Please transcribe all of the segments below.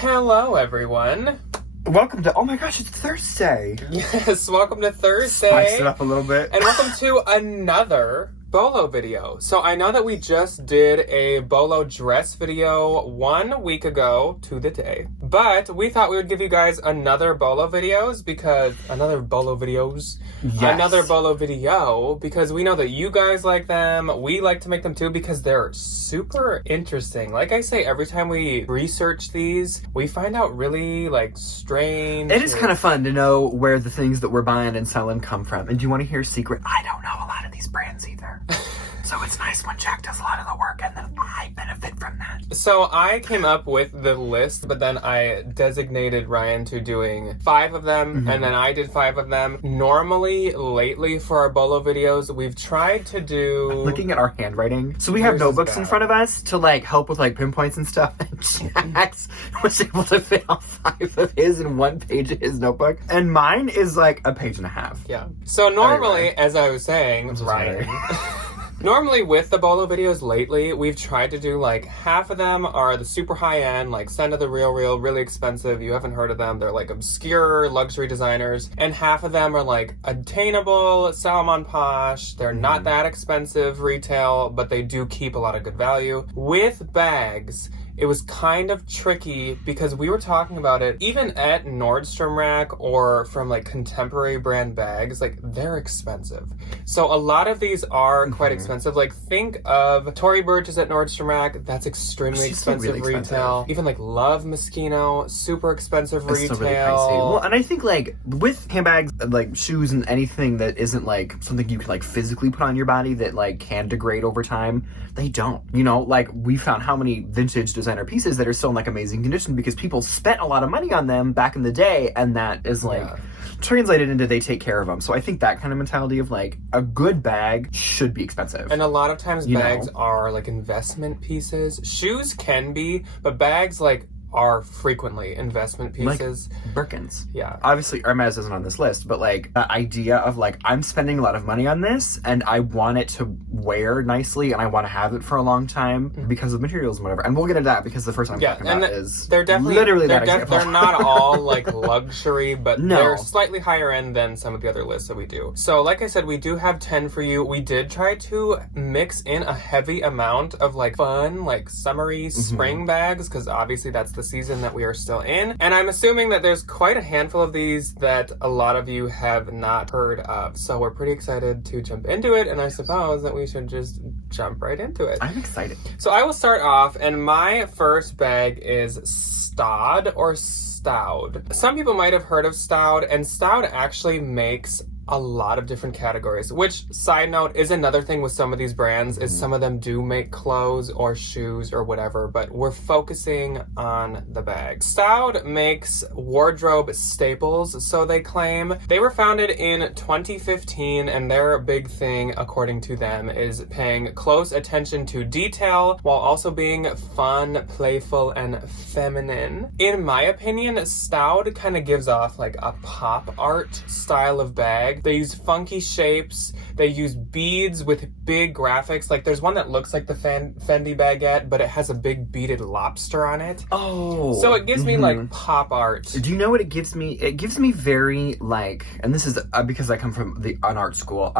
Hello, everyone. Welcome to, oh my gosh, it's Thursday. Yes, welcome to Thursday. Spice it up a little bit. And welcome to another BOLO video. So I know that we just did a BOLO dress video 1 week ago to the day, but we thought we would give you guys another BOLO video because we know that you guys like them. We like to make them too because they're super interesting. Like I say, every time we research these, we find out really strange. It is kind of fun to know where the things that we're buying and selling come from. And do you want to hear a secret? I don't know a lot of these brands either. So it's nice when Jack does a lot of the work and then I benefit from that. So I came up with the list, but then I designated Ryan to doing 5 of them, and then I did 5 of them. Normally, lately for our BOLO videos, we've tried to do... I'm looking at our handwriting. So we have notebooks in front of us to help with pinpoints and stuff. And Jax was able to fit all 5 of his in 1 page of his notebook. And mine is a page and a half. Yeah. So normally, as I was saying, Ryan... Normally with the BOLO videos lately, we've tried to do half of them are the super high end, Send to the Real, really expensive. You haven't heard of them. They're obscure luxury designers. And half of them are attainable, Salomon posh. They're not that expensive retail, but they do keep a lot of good value. With bags, it was kind of tricky because we were talking about it even at Nordstrom Rack or from contemporary brand bags, they're expensive. So a lot of these are quite expensive. Think of Tory Burch's at Nordstrom Rack. That's extremely expensive really retail. Even Love Moschino, super expensive retail. Still really pricey. Well, and I think with handbags, shoes and anything that isn't something you can physically put on your body that can degrade over time, they don't. You know, we found how many vintage designer pieces that are still in amazing condition because people spent a lot of money on them back in the day, and that is translated into they take care of them. So I think that kind of mentality of a good bag should be expensive. And a lot of times bags are investment pieces. Shoes can be, but bags are frequently investment pieces. Birkins. Yeah. Obviously, Hermes isn't on this list, but the idea of I'm spending a lot of money on this and I want it to wear nicely and I want to have it for a long time because of materials and whatever. And we'll get into that because the first one I'm talking about is they're definitely literally that example. They're not all luxury, but they're slightly higher end than some of the other lists that we do. So like I said, we do have 10 for you. We did try to mix in a heavy amount of fun, summery spring bags because obviously that's the season that we are still in, and I'm assuming that there's quite a handful of these that a lot of you have not heard of, so we're pretty excited to jump into it, and I suppose that we should just jump right into it. I'm excited. So I will start off, and my first bag is Staud or Staud. Some people might have heard of Staud, and Staud actually makes a lot of different categories, which, side note, is another thing with some of these brands is some of them do make clothes or shoes or whatever, but we're focusing on the bag. Staud makes wardrobe staples, so they claim. They were founded in 2015, and their big thing, according to them, is paying close attention to detail while also being fun, playful, and feminine. In my opinion, Staud kind of gives off a pop art style of bag. They use funky shapes. They use beads with big graphics. There's one that looks like the Fendi baguette, but it has a big beaded lobster on it. Oh. So it gives me pop art. Do you know what it gives me? It gives me very and this is because I come from an art school,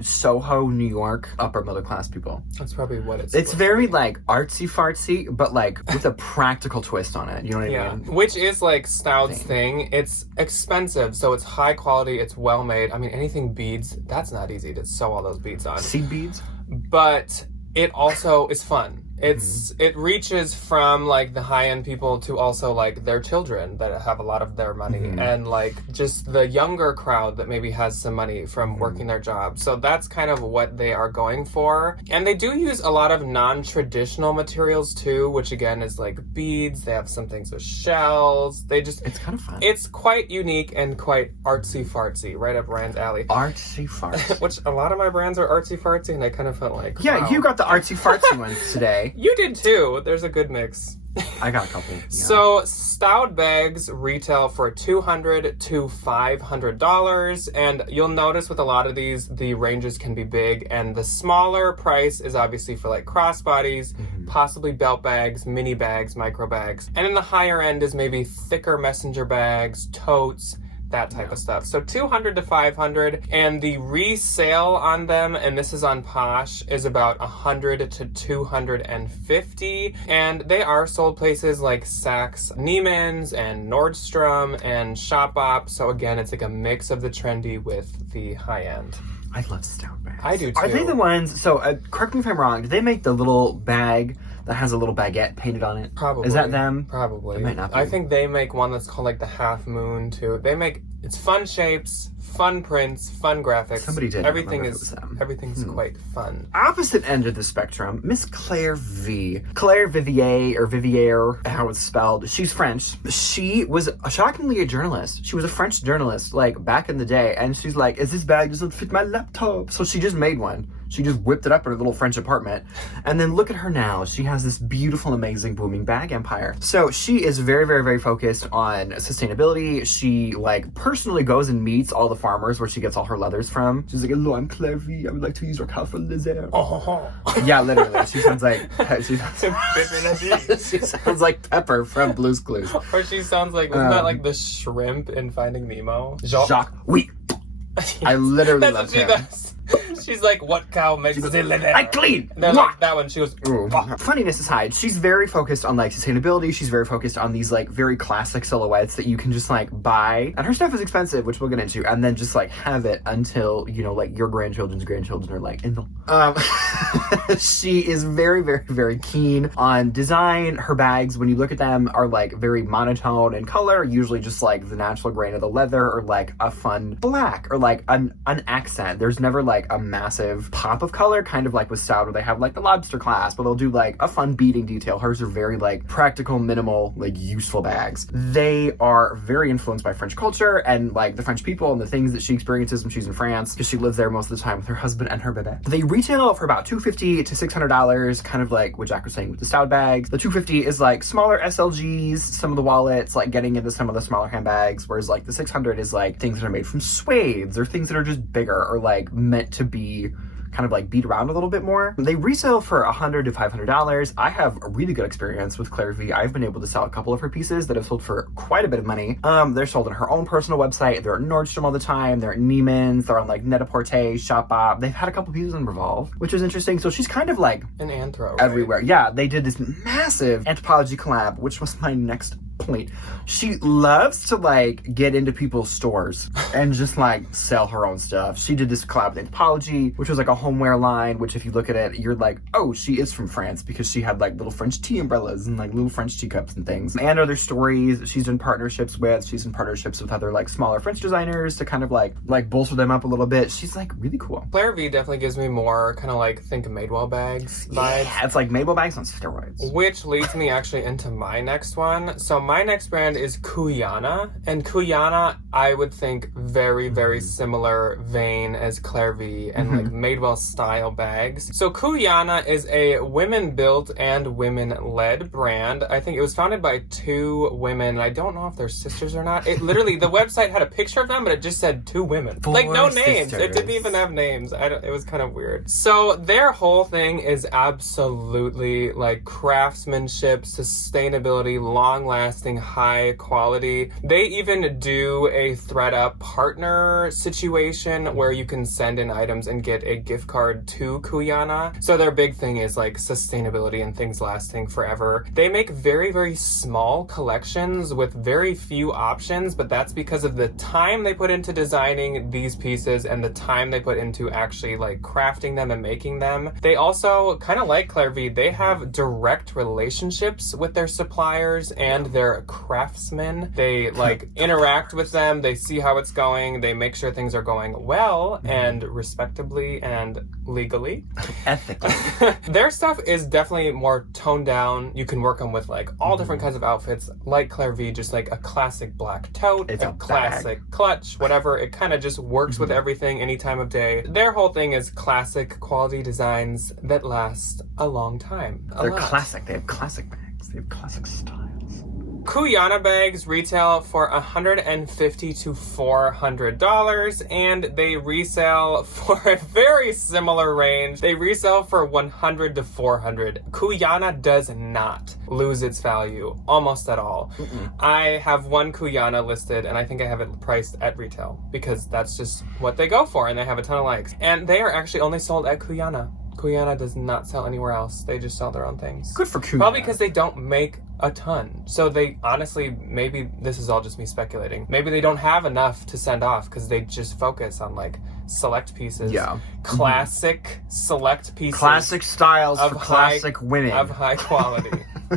Soho, New York, upper middle class people. That's probably what it's very artsy fartsy, but with a practical twist on it. You know what I mean? Which is Staud's thing. It's expensive, so it's high quality. It's well made. I mean, anything beads, that's not easy to sew all those beads on. Seed beads? But it also is fun. It reaches from the high-end people to also their children that have a lot of their money and just the younger crowd that maybe has some money from working their job. So that's kind of what they are going for. And they do use a lot of non-traditional materials too, which again is beads. They have some things with shells. It's kind of fun. It's quite unique and quite artsy-fartsy, right up Ryan's alley. Artsy-fartsy. Which a lot of my brands are artsy-fartsy, and I kind of felt yeah, wow. You got the artsy-fartsy ones today. You did too. There's a good mix. I got a couple. Yeah. So Staud bags retail for $200 to $500, and you'll notice with a lot of these, the ranges can be big, and the smaller price is obviously for like crossbodies, possibly belt bags, mini bags, micro bags, and then the higher end is maybe thicker messenger bags, totes, that type of stuff. So $200 to $500, and the resale on them, and this is on Posh, is about $100 to $250, and they are sold places like Saks, Neiman's, and Nordstrom, and Shopbop. So again, it's like a mix of the trendy with the high end. I love Staud bags. I do too. Are they the ones, so correct me if I'm wrong, do they make the little bag that has a little baguette painted on it? Probably. Is that them? Probably. It might not be. I think they make one that's called like the Half Moon too. They make, it's fun shapes, fun prints, fun graphics. Somebody did. Everything's quite fun. Opposite end of the spectrum, Miss Clare V. Clare Vivier, or Vivier, how it's spelled. She's French. She was shockingly a journalist. She was a French journalist, like, back in the day. And she's like, this bag doesn't fit my laptop. So she just made one. She just whipped it up in her little French apartment. And then look at her now. She has this beautiful, amazing, booming bag empire. So she is very, very, very focused on sustainability. She, like, personally goes and meets all the farmers where she gets all her leathers from. She's like, hello, I'm Clare V. I would like to use your cow for leather. Yeah, literally. She sounds like... She sounds like Pepper from Blue's Clues. Or she sounds like, isn't that like the shrimp in Finding Nemo? Jacques. Oui. I literally love him. Does. She's like, what cow makes it leather? I clean! And then like that one, she goes, Funniness aside, she's very focused on like sustainability. She's very focused on these like very classic silhouettes that you can just like buy. And her stuff is expensive, which we'll get into, and then just like have it until, you know, like your grandchildren's grandchildren are like, in the... She is very, very, very keen on design. Her bags, when you look at them, are like very monotone in color, usually just like the natural grain of the leather or like a fun black or like an accent. There's never like a massive pop of color, kind of like with Staud where they have like the lobster clasp, but they'll do like a fun beading detail. Hers are very like practical, minimal, like useful bags. They are very influenced by French culture and like the French people and the things that she experiences when she's in France, because she lives there most of the time with her husband and her bebe. They retail for about $250 to $600, kind of like what Jack was saying with the Staud bags. The $250 is like smaller SLGs, some of the wallets, like getting into some of the smaller handbags, whereas like the $600 is like things that are made from suedes or things that are just bigger or like meant to be kind of like beat around a little bit more. They resell for $100 to $500. I have a really good experience with Clare V. I've been able to sell a couple of her pieces that have sold for quite a bit of money. They're sold on her own personal website. They're at Nordstrom all the time. They're at Neiman's. They're on like Net-a-Porter, Shopbop. They've had a couple pieces on Revolve, which is interesting. So she's kind of like an anthro, everywhere. Right? Yeah, they did this massive Anthropologie collab, which was my next point. She loves to like get into people's stores and just like sell her own stuff. She did this collab with Anthropologie, which was like a homeware line, which if you look at it, you're like, oh, she is from France, because she had like little French tea umbrellas and like little French teacups and things. And other stories she's in partnerships with. She's in partnerships with other like smaller French designers to kind of like bolster them up a little bit. She's like really cool. Clare V definitely gives me more kind of like think Madewell bags vibes. Yeah, it's like Madewell bags on steroids. Which leads me actually into my next one. So my next brand is Cuyana, and Cuyana I would think very, very similar vein as Clare V and like Madewell style bags. So Cuyana is a women built and women led brand. I think it was founded by two women. I don't know if they're sisters or not. It literally, the website had a picture of them, but it just said two women. Like no names. Sisters. It didn't even have names. It was kind of weird. So their whole thing is absolutely like craftsmanship, sustainability, long lasting, high quality. They even do a ThreadUp partner situation where you can send in items and get a gift card to Cuyana. So their big thing is like sustainability and things lasting forever. They make very, very small collections with very few options, but that's because of the time they put into designing these pieces and the time they put into actually like crafting them and making them. They also, kind of like Clare V, they have direct relationships with their suppliers and their craftsmen. They like interact with them, they see how it's going, they make sure things are going well and respectably and legally. Ethically. Their stuff is definitely more toned down. You can work them with like all different kinds of outfits, like Clare V, just like a classic black tote, it's a classic clutch, whatever. It kind of just works with everything any time of day. Their whole thing is classic quality designs that last a long time. They're classic. They have classic bags. They have classic styles. Cuyana bags retail for $150 to $400, and they resell for a very similar range. They resell for $100 to $400. Cuyana does not lose its value almost at all. I have one Cuyana listed, and I think I have it priced at retail because that's just what they go for, and they have a ton of likes. And they are actually only sold at Cuyana. Cuyana does not sell anywhere else. They just sell their own things. Good for Cuyana. Probably because they don't make a ton. So they honestly, maybe this is all just me speculating. Maybe they don't have enough to send off because they just focus on like select pieces. Yeah. Classic select pieces. Classic styles for classic women. Of high quality.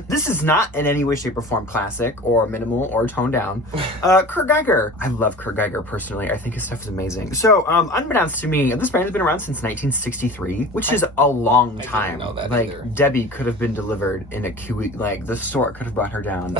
This is not in any way, shape, or form classic or minimal or toned down. Kurt Geiger. I love Kurt Geiger personally. I think his stuff is amazing. So, unbeknownst to me, this brand has been around since 1963, which is a long time. I didn't know that like, either. Debbie could have been delivered in a like the store could have brought her down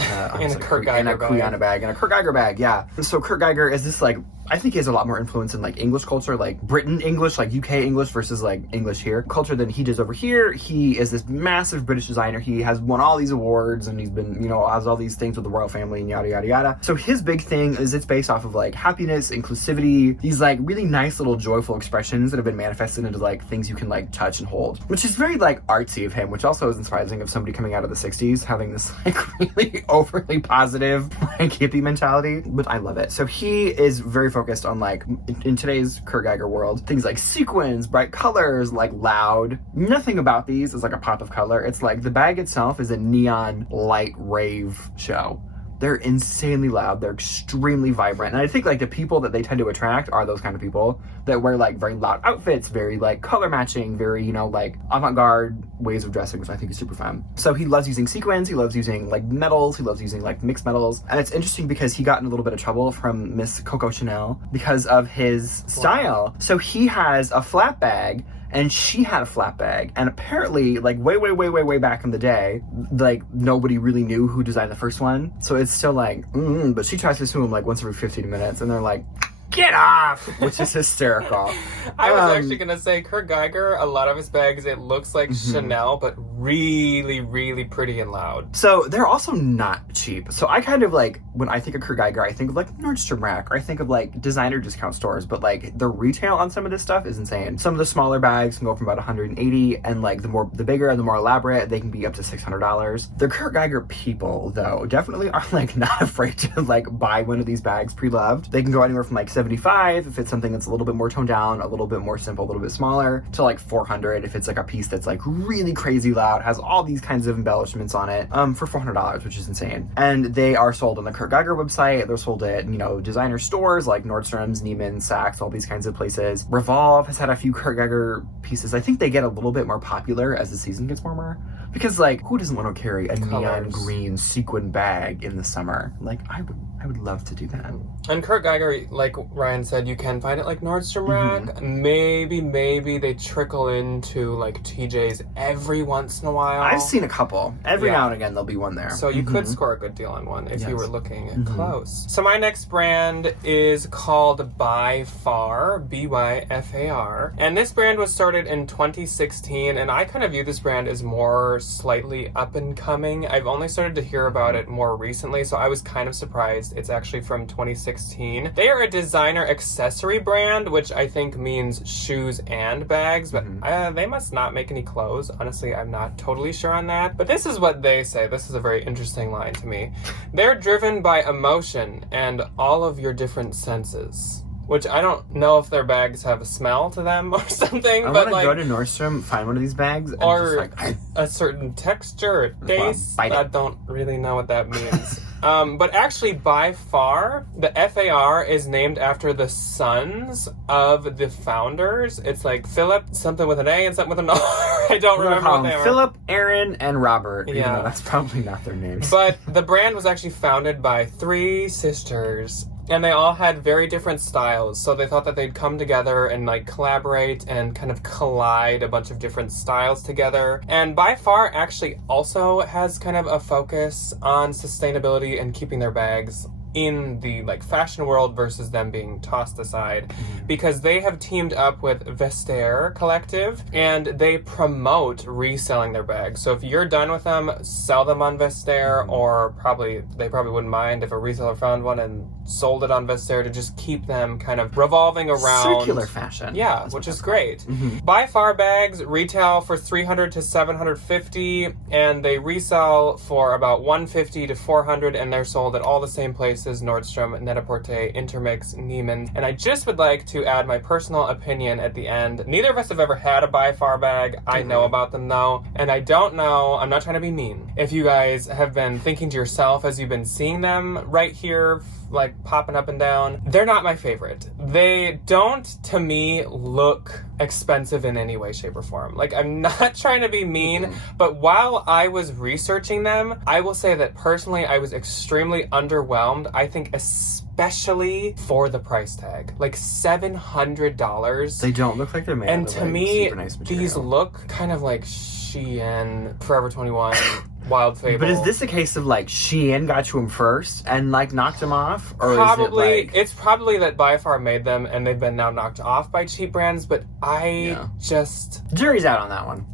In a Kurt Geiger bag. Cuyana bag, in a Kurt Geiger bag, yeah. So Kurt Geiger is this like, I think he has a lot more influence in like English culture, like Britain English, like UK English versus like English here culture than he does over here. He is this massive British designer. He has won all these awards and he's been, you know, has all these things with the royal family and yada yada yada. So his big thing is it's based off of like happiness, inclusivity, these like really nice little joyful expressions that have been manifested into like things you can like touch and hold, which is very like artsy of him, which also is inspiring of somebody coming out of the 60s having this like really overly positive like hippie mentality, but I love it. So he is very focused on like in today's Kurt Geiger world, things like sequins, bright colors, like loud. Nothing about these is like a pop of color. It's like the bag itself is a neon light rave show. They're insanely loud. They're extremely vibrant. And I think like the people that they tend to attract are those kind of people that wear like very loud outfits, very like color matching, very, you know, like avant-garde ways of dressing, which I think is super fun. So he loves using sequins. He loves using like metals. He loves using like mixed metals. And it's interesting because he got in a little bit of trouble from Miss Coco Chanel because of his style. Wow. So he has a flat bag and she had a flat bag, and apparently like way back in the day, like nobody really knew who designed the first one, so it's still like but she tries to sue him like once every 15 minutes and they're like, get off, which is hysterical. I was actually gonna say Kurt Geiger, a lot of his bags, it looks like Chanel, but really pretty and loud. So they're also not cheap. So I kind of like, when I think of Kurt Geiger, I think of like Nordstrom Rack, or I think of like designer discount stores, but like the retail on some of this stuff is insane. Some of the smaller bags can go from about $180, and like the bigger and the more elaborate, they can be up to $600. The Kurt Geiger people though definitely are like not afraid to like buy one of these bags pre-loved. They can go anywhere from like $75 if it's something that's a little bit more toned down, a little bit more simple, a little bit smaller, to like $400 if it's like a piece that's like really crazy loud, has all these kinds of embellishments on it, for $400, which is insane. And they are sold on the Kurt Geiger website. They're sold at, you know, designer stores like Nordstrom's, Neiman's, Saks, all these kinds of places. Revolve has had a few Kurt Geiger pieces. I think they get a little bit more popular as the season gets warmer, because like who doesn't want to carry a neon green sequin bag in the summer? Like I would love to do that. And Kurt Geiger, like Ryan said, you can find it like Nordstrom Rack. Maybe they trickle into like TJ's every once in a while. I've seen a couple. Every now and again there'll be one there. So you could score a good deal on one if you were looking close. So my next brand is called Byfar, BYFAR. And this brand was started in 2016, and I kind of view this brand as more slightly up and coming. I've only started to hear about it more recently, so I was kind of surprised. It's actually from 2016. They are a designer accessory brand, which I think means shoes and bags, but they must not make any clothes. Honestly, I'm not totally sure on that. But this is what they say. This is a very interesting line to me. They're driven by emotion and all of your different senses. Which I don't know if their bags have a smell to them or something. I but want to go to Nordstrom, find one of these bags, and or just like a certain texture or taste. Bite it. I don't really know what that means. But actually, by far, the FAR is named after the sons of the founders. It's like Philip, something with an A and something with an R. I don't remember what they are. Philip, Aaron, and Robert. Even though that's probably not their names. But the brand was actually founded by 3 sisters. And they all had very different styles, so they thought that they'd come together and like collaborate and kind of collide a bunch of different styles together. And Byfar actually also has kind of a focus on sustainability and keeping their bags in the like fashion world versus them being tossed aside, because they have teamed up with Vestiaire Collective and they promote reselling their bags. So if you're done with them, sell them on Vestiaire, or they probably wouldn't mind if a reseller found one and sold it on Vestiaire to just keep them kind of revolving around circular fashion. Yeah, which is great. By Far bags retail for $300 to $750, and they resell for about $150 to $400, and they're sold at all the same places: Nordstrom, Net-a-Porter, Intermix, Neiman's. And I just would like to add my personal opinion at the end. Neither of us have ever had a By Far bag. I know about them though, and I don't know, I'm not trying to be mean, if you guys have been thinking to yourself as you've been seeing them right here, like popping up and down, they're not my favorite. They don't, to me, look expensive in any way, shape, or form. Like, I'm not trying to be mean, but while I was researching them, I will say that personally I was extremely underwhelmed. I think especially for the price tag, like $700. They don't look like they're made and out of, to like, me, super nice material. these look kind of like Shein, Forever 21, Wild Fable. But is this a case of like Shein got to him first and like knocked him off, or Probably, is it like... it's probably that By Far made them and they've been now knocked off by cheap brands, but just... Jury's out on that one.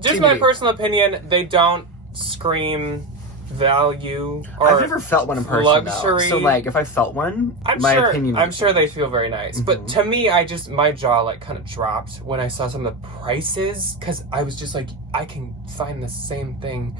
Just TBD. my personal opinion, they don't scream value or I've never felt one in person, luxury. though. So like if I felt one, I'm opinion sure they feel very nice. But to me, my jaw like kind of dropped when I saw some of the prices, because I was just like, I can find the same thing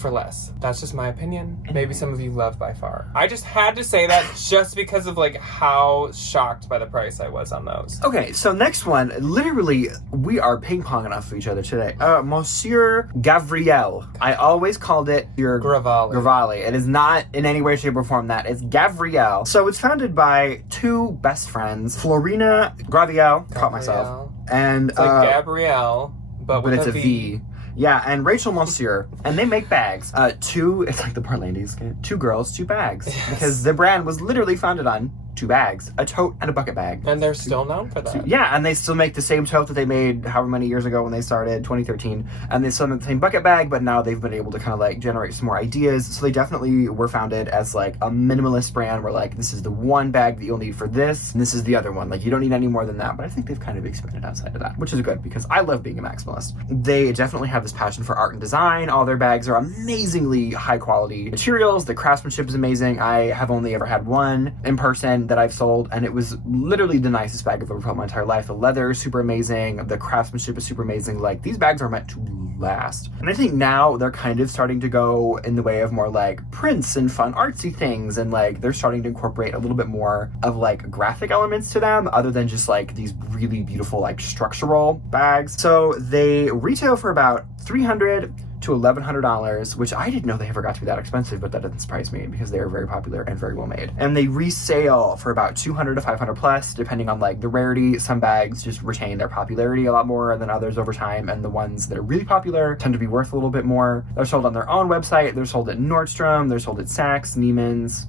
for less. That's just my opinion. Maybe some of you love By Far. I just had to say that just because of like how shocked by the price I was on those. Okay, so next one, literally, we are ping-ponging off of each other today. Monsieur Gabrielle. I always called it your Gravale. It is not in any way, shape, or form that. It's Gabrielle. So it's founded by two best friends, Florina Gabrielle, caught myself, and it's like Gabrielle, but with it's a V. Yeah, and Rachel Monsieur, and they make bags. It's like the Portlandies, two girls, two bags. Yes. Because the brand was literally founded on two bags, a tote and a bucket bag. And they're still known for that. Yeah, and they still make the same tote that they made however many years ago when they started, 2013. And they still make the same bucket bag, but now they've been able to kind of like generate some more ideas. So they definitely were founded as like a minimalist brand where like, this is the one bag that you'll need for this, and this is the other one. Like, you don't need any more than that. But I think they've kind of expanded outside of that, which is good because I love being a maximalist. They definitely have this passion for art and design. All their bags are amazingly high quality materials. The craftsmanship is amazing. I have only ever had one in person that I've sold, and it was literally the nicest bag I've ever felt in my entire life. The leather is super amazing. The craftsmanship is super amazing. Like, these bags are meant to last. And I think now they're kind of starting to go in the way of more like prints and fun artsy things, and like they're starting to incorporate a little bit more of like graphic elements to them other than just like these really beautiful like structural bags. So they retail for about $300 to $1,100, which I didn't know they ever got to be that expensive, but that doesn't surprise me because they are very popular and very well made. And they resale for about $200 to $500 plus, depending on like the rarity. Some bags just retain their popularity a lot more than others over time, and the ones that are really popular tend to be worth a little bit more. They're sold on their own website. They're sold at Nordstrom. They're sold at Saks, Neiman's,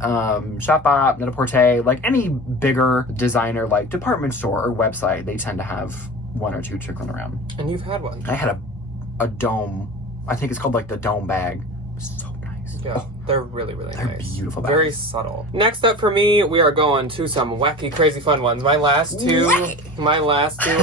Shopbop, Net-a-Porter, like any bigger designer like department store or website. They tend to have one or two trickling around. And you've had one. I had a dome. I think it's called like the dome bag. So nice. Yeah, they're really, really they're nice. Beautiful bags. Very subtle. Next up for me, we are going to some wacky, crazy fun ones. My last two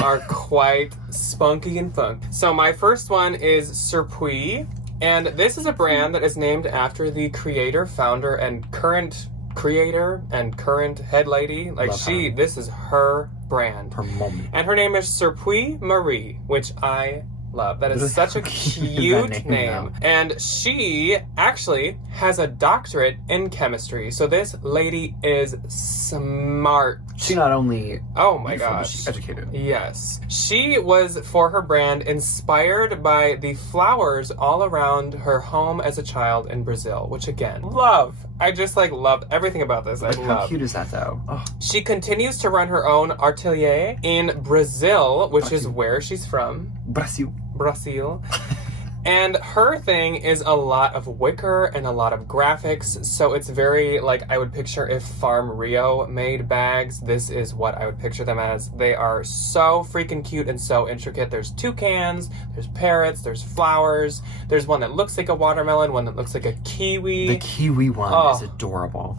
are quite spunky and funk. So my first one is Serpui, and this is a brand that is named after the creator, founder, and current head lady. Like, this is her brand. Her moment. And her name is Serpui Marie, which I love. That is such a cute name. And she actually has a doctorate in chemistry. So this lady is smart. She not only... Oh my gosh. She's educated. Yes. She was, for her brand, inspired by the flowers all around her home as a child in Brazil, which again, love. I just like love everything about this. I love. How cute is that though? Oh. She continues to run her own atelier in Brazil, which is where she's from. Brazil. And her thing is a lot of wicker and a lot of graphics, so it's very, like, I would picture if Farm Rio made bags, this is what I would picture them as. They are so freaking cute and so intricate. There's toucans, there's parrots, there's flowers, there's one that looks like a watermelon, one that looks like a kiwi. The kiwi one is adorable.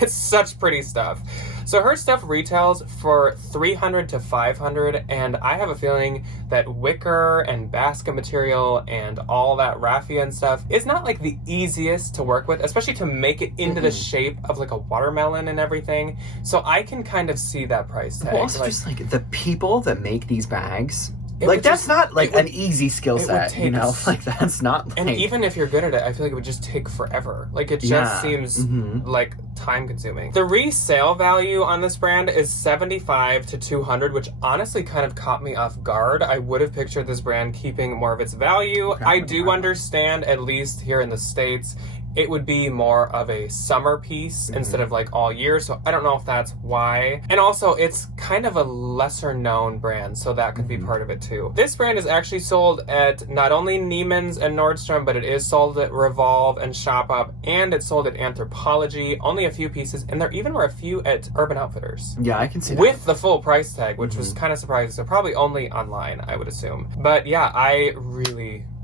It's such pretty stuff. So her stuff retails for $300 to $500, and I have a feeling that wicker and basket material and all that raffia and stuff is not like the easiest to work with, especially to make it into the shape of like a watermelon and everything. So I can kind of see that price tag. Well, also just like the people that make these bags, It like would that's just- not like it would- an easy skill it would set, take you know? s- Like that's not like... And even if you're good at it, I feel like it would just take forever. Like it just Yeah. seems Mhm. like time consuming. The resale value on this brand is $75 to $200, which honestly kind of caught me off guard. I would have pictured this brand keeping more of its value. Okay, I do wow. understand, at least here in the States, it would be more of a summer piece instead of like all year, so I don't know if that's why. And also, it's kind of a lesser known brand, so that could be part of it too. This brand is actually sold at not only Neiman's and Nordstrom, but it is sold at Revolve and Shop Up, and it's sold at Anthropologie, only a few pieces, and there even were a few at Urban Outfitters. Yeah, I can see that. With the full price tag, which was kind of surprising, so probably only online, I would assume. But yeah, I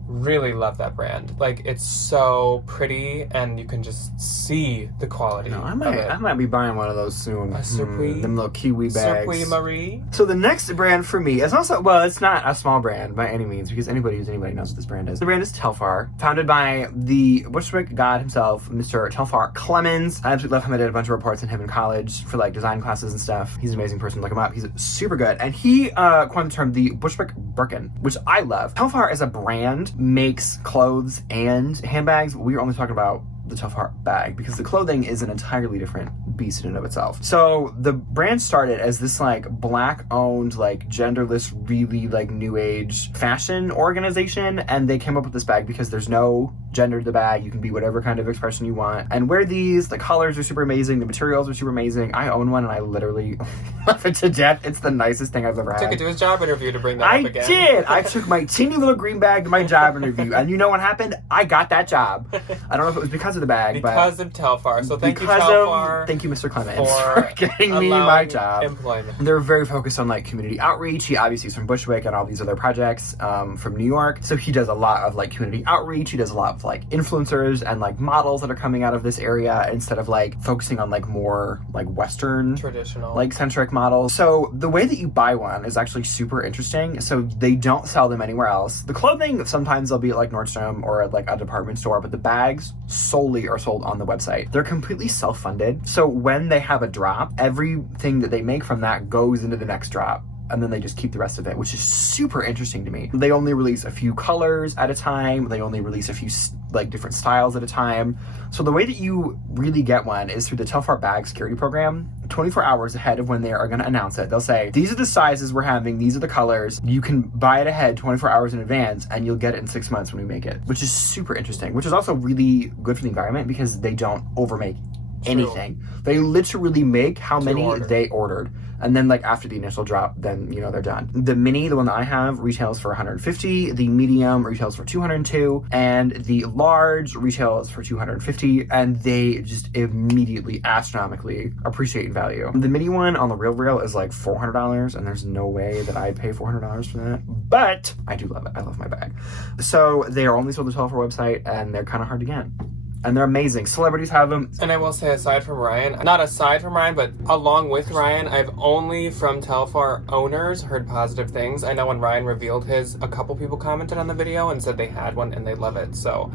really love that brand. Like, it's so pretty, and you can just see the quality No, I of it. might be buying one of those soon. A Serpui? Them little kiwi bags. Serpui Marie. So the next brand for me is also, well, it's not a small brand by any means, because anybody knows what this brand is. The brand is Telfar, founded by the Bushwick god himself, Mr. Telfar Clemens. I absolutely love him. I did a bunch of reports on him in college for like design classes and stuff. He's an amazing person. Look him up. He's super good. And he coined the term the Bushwick Birkin, which I love. Telfar as a brand makes clothes and handbags. We're only talking about the Telfar bag because the clothing is an entirely different beast in and of itself. So the brand started as this like black owned, like genderless, really like new age fashion organization, and they came up with this bag because there's no gender to the bag. You can be whatever kind of expression you want and wear these. The colors are super amazing, the materials are super amazing. I own one and I literally love it to death. It's the nicest thing I've ever had. Took it to his job interview to bring that I up again. did. I took my teeny little green bag to my job interview, and you know what happened? I got that job. I don't know if it was because of the bag, Because of Telfar. So thank you, because Telfar. thank you, Mr. Clemens, for for getting me allowing my job. employment. They're very focused on like community outreach. He obviously is from Bushwick and all these other projects from New York. So he does a lot of like community outreach. He does a lot of like influencers and like models that are coming out of this area instead of like focusing on like more like Western Traditional. like centric models. So the way that you buy one is actually super interesting. So they don't sell them anywhere else. The clothing, sometimes they'll be at like Nordstrom or at like a department store, but the bags solely are sold on the website. They're completely self-funded. So when they have a drop, everything that they make from that goes into the next drop. And then they just keep the rest of it, which is super interesting to me. They only release a few colors at a time. They only release a few like different styles at a time. So the way that you really get one is through the Telfar bag security program. 24 hours ahead of when they are going to announce it, they'll say, these are the sizes we're having, these are the colors. You can buy it ahead 24 hours in advance and you'll get it in 6 months when we make it, which is super interesting, which is also really good for the environment because they don't overmake anything. They literally make how many they ordered. And then like after the initial drop, then you know they're done. The mini, the one that I have, retails for $150. The medium retails for $202, and the large retails for $250. And they just immediately astronomically appreciate in value. The mini one on the Real is like $400, and there's no way that I'd pay $400 for that. But I do love it. I love my bag. So they are only sold on the Telfar website, and they're kind of hard to get. And they're amazing. Celebrities have them. And I will say, aside from Ryan, not aside from Ryan, but along with Ryan, I've only from Telfar owners heard positive things. I know when Ryan revealed his, a couple people commented on the video and said they had one and they love it. So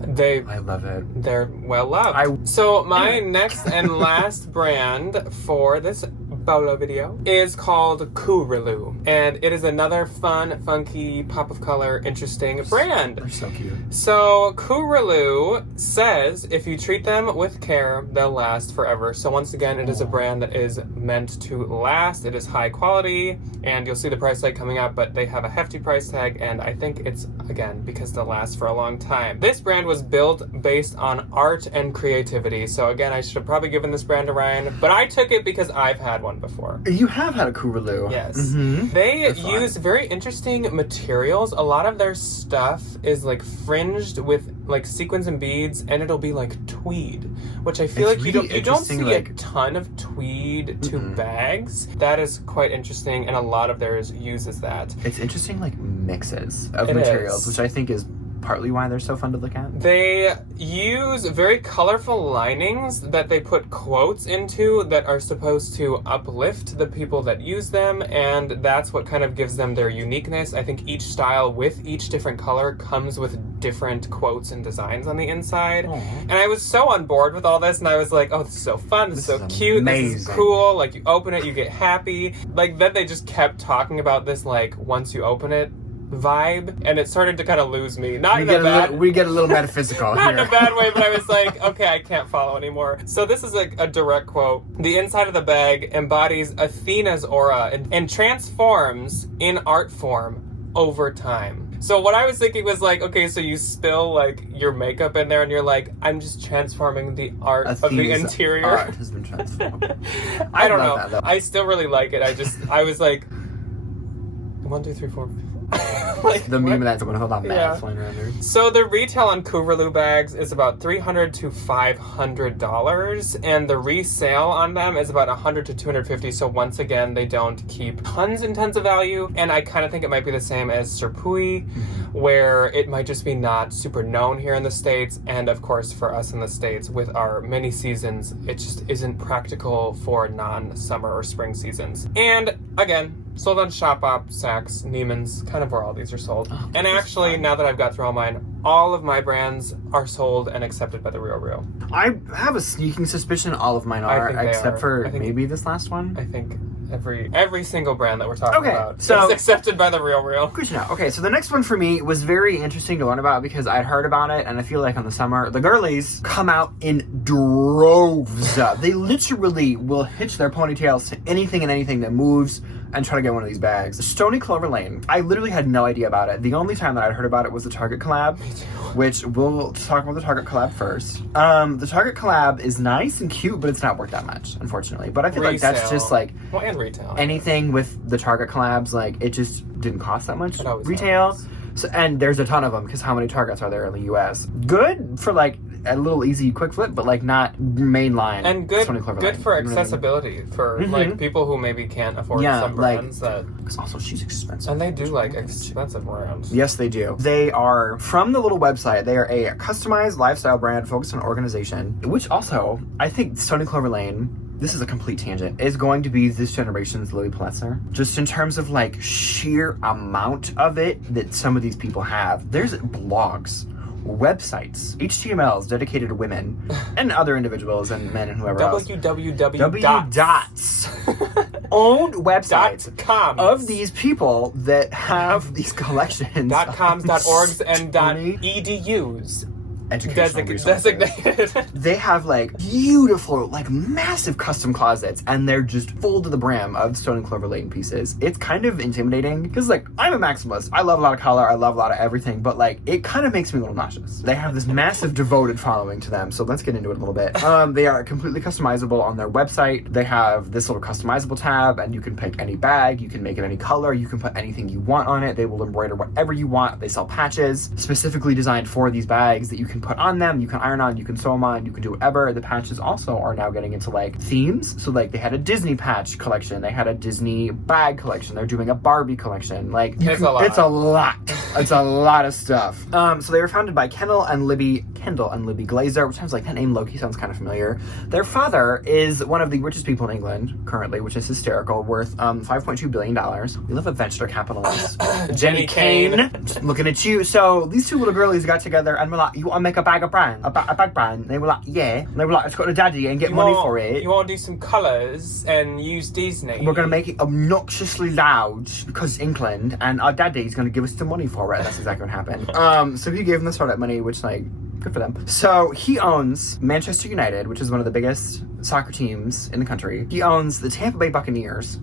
I love it. they're well loved. So my next and last brand for this BOLO video is called Kuralu, and it is another fun, funky, pop of color, interesting brand. They're so cute. So Kuralu says if you treat them with care, they'll last forever. So once again, it is a brand that is meant to last. It is high quality, and you'll see the price tag coming up, but they have a hefty price tag, and I think it's, again, because they'll last for a long time. This brand was built based on art and creativity. So again, I should have probably given this brand to Ryan, but I took it because I've had one one before. You have had a Kuralu. Yes. Mm-hmm. They use very interesting materials. A lot of their stuff is like fringed with like sequins and beads, and it'll be like tweed, which I feel It's like really you don't see a like, ton of tweed to bags. That is quite interesting, and a lot of theirs uses that. it's interesting, like, mixes of It materials, is. which I think is partly why they're so fun to look at. They use very colorful linings that they put quotes into that are supposed to uplift the people that use them, and that's what kind of gives them their uniqueness. I think each style with each different color comes with different quotes and designs on the inside. Aww. And I was so on board with all this, and I was like, oh, this is so fun, this is so cute, amazing. This is cool, like you open it, you get happy. Like then they just kept talking about this like once you open it vibe, and it started to kind of lose me. Not in a bad We get a little metaphysical not here. in a bad way, but I was like, okay, I can't follow anymore. So this is like a direct quote. The inside of the bag embodies Athena's aura and transforms in art form over time. So what I was thinking was like, okay, so you spill like your makeup in there and you're like, I'm just transforming the art of the Athena's interior. art has been transformed. I don't love know. that, though. I still really like it. I was like, 1, 2, 3, 4. Like, The meme what? of that's going to hold on Yeah. math flying around there. So the retail on Kuralu bags is about $300 to $500, and the resale on them is about $100 to $250. So once again, they don't keep tons and tons of value, and I kind of think it might be the same as Serpui, where it might just be not super known here in the States, and of course for us in the States with our mini seasons, it just isn't practical for non-summer or spring seasons. And again, sold on Shopbop, Saks, Neiman's, kind of where all these are sold. Oh, And actually, now that I've got through all mine, all of my brands are sold and accepted by the Real. I have a sneaking suspicion all of mine are, think they except are. for I think- maybe this last one. I think every single brand that we're talking Okay, about so- is accepted by the Real. Good to know. Okay, so the next one for me was very interesting to learn about because I'd heard about it, and I feel like in the summer, the girlies come out in droves. They literally will hitch their ponytails to anything and anything that moves and try to get one of these bags. Stoney Clover Lane. I literally had no idea about it. The only time that I'd heard about it was the Target collab, which we'll talk about the Target collab first. The Target collab is nice and cute, but it's not worth that much, unfortunately. But I feel like that's just like Well, and retail. anything with the Target collabs, like it just didn't cost that much It always retail. happens. So, and there's a ton of them because how many Targets are there in the U.S.? Good for like a little easy quick flip, but like not mainline. And good Stoney Clover good Lane. for You know what I mean? accessibility for Mhm. like people who maybe can't afford Yeah, some like- brands that, Because also she's expensive. and they do like expensive brands. Yes, they do. They are, from the little website, they are a customized lifestyle brand focused on organization, which also, I think Stoney Clover Lane, this is a complete tangent, is going to be this generation's Lily Pulitzer. Just in terms of like sheer amount of it that some of these people have. There's blogs, websites, HTMLs dedicated to women and other individuals and men and whoever else. www. Dots. Owned websites .com of these people that have these collections. .coms, .orgs, and Stoney .edus. educational resources. Designated. They have like beautiful, like massive custom closets, and they're just full to the brim of Stoney Clover Lane pieces. It's kind of intimidating because, like, I'm a maximalist. I love a lot of color. I love a lot of everything, but like, it kind of makes me a little nauseous. They have this massive devoted following to them, so let's get into it a little bit. They are completely customizable on their website. They have this little customizable tab, and you can pick any bag. You can make it any color. You can put anything you want on it. They will embroider whatever you want. They sell patches specifically designed for these bags that you can put on them, you can iron on, you can sew them on, you can do whatever. The patches also are now getting into like themes. So like they had a Disney patch collection, they had a Disney bag collection, they're doing a Barbie collection. Like It's a lot. It's a lot. It's a lot of stuff. So they were founded by Kendall and Libby Glazer, which sounds like that name Loki sounds kind of familiar. Their father is one of the richest people in England currently, which is hysterical, worth $5.2 billion. We love a venture capitalist. Jenny Kane. Just looking at you. So these two little girlies got together and were like, you want to make a bag brand? A bag brand? They were like, yeah. And they were like, let's go to daddy and get money for it. You want to do some colours and use Disney. We're going to make it obnoxiously loud because it's England, and our daddy's going to give us the money for it. That's exactly what happened. So he gave them the startup money, which, like, good for them. So he owns Manchester United, which is one of the biggest soccer teams in the country. He owns the Tampa Bay Buccaneers,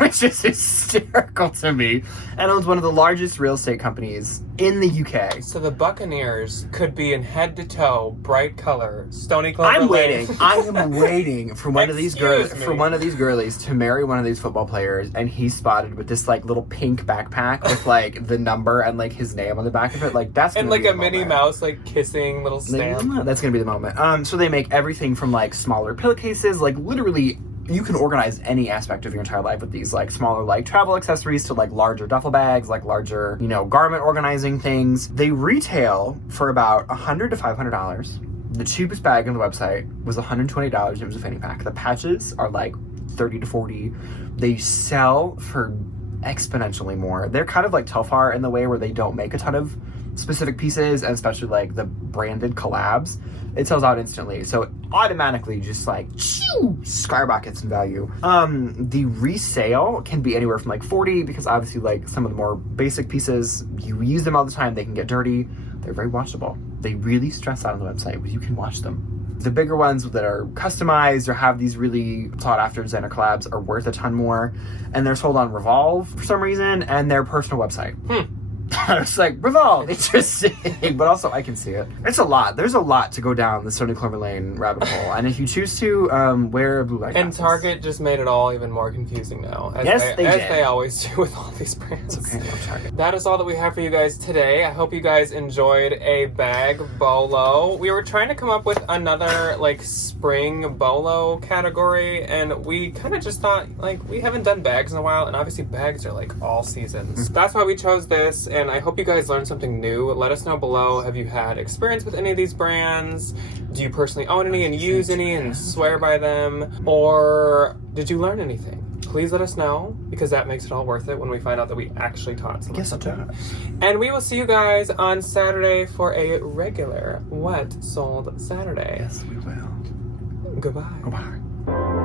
which is hysterical to me, and owns one of the largest real estate companies in the UK. So the Buccaneers could be in head to toe, bright color, Stoney Clover Lane. I am waiting for one of these girls, Excuse for me. one of these girlies to marry one of these football players, and he's spotted with this like little pink backpack with like the number and like his name on the back of it. Like that's And gonna like be a the Minnie moment. Mouse like kissing little stamp. That's gonna be the moment. So they make everything from like smaller pillowcases, like literally you can organize any aspect of your entire life with these like smaller like travel accessories to like larger duffel bags, like larger, you know, garment organizing things. They retail for about $100 to $500. The cheapest bag on the website was $120. It was a fanny pack. The patches are like $30 to $40. They sell for exponentially more. They're kind of like Telfar in the way where they don't make a ton of specific pieces, and especially like the branded collabs, it sells out instantly. So it automatically just like skyrockets in value. The resale can be anywhere from like $40, because obviously like some of the more basic pieces, you use them all the time, they can get dirty. They're very washable. They really stress out on the website, but you can wash them. The bigger ones that are customized or have these really sought after designer collabs are worth a ton more, and they're sold on Revolve for some reason, and their personal website. It's like, Revolve, interesting, but also I can see it. It's a lot. There's a lot to go down the Stoney Clover Lane rabbit hole, and if you choose to wear blue light And glasses. Target just made it all even more confusing now. As Yes, they they as did. they always do with all these brands. It's okay, I love Target. That is all that we have for you guys today. I hope you guys enjoyed a bag bolo. We were trying to come up with another like spring bolo category, and we kind of just thought like we haven't done bags in a while, and obviously bags are like all seasons. That's why we chose this, and I hope you guys learned something new. Let us know below. Have you had experience with any of these brands? Do you personally own any and use any and swear by them? Or did you learn anything? Please let us know, because that makes it all worth it when we find out that we actually taught someone. Guess I'll do it. And we will see you guys on Saturday for a regular What Sold Saturday. Yes, we will. Goodbye. Goodbye.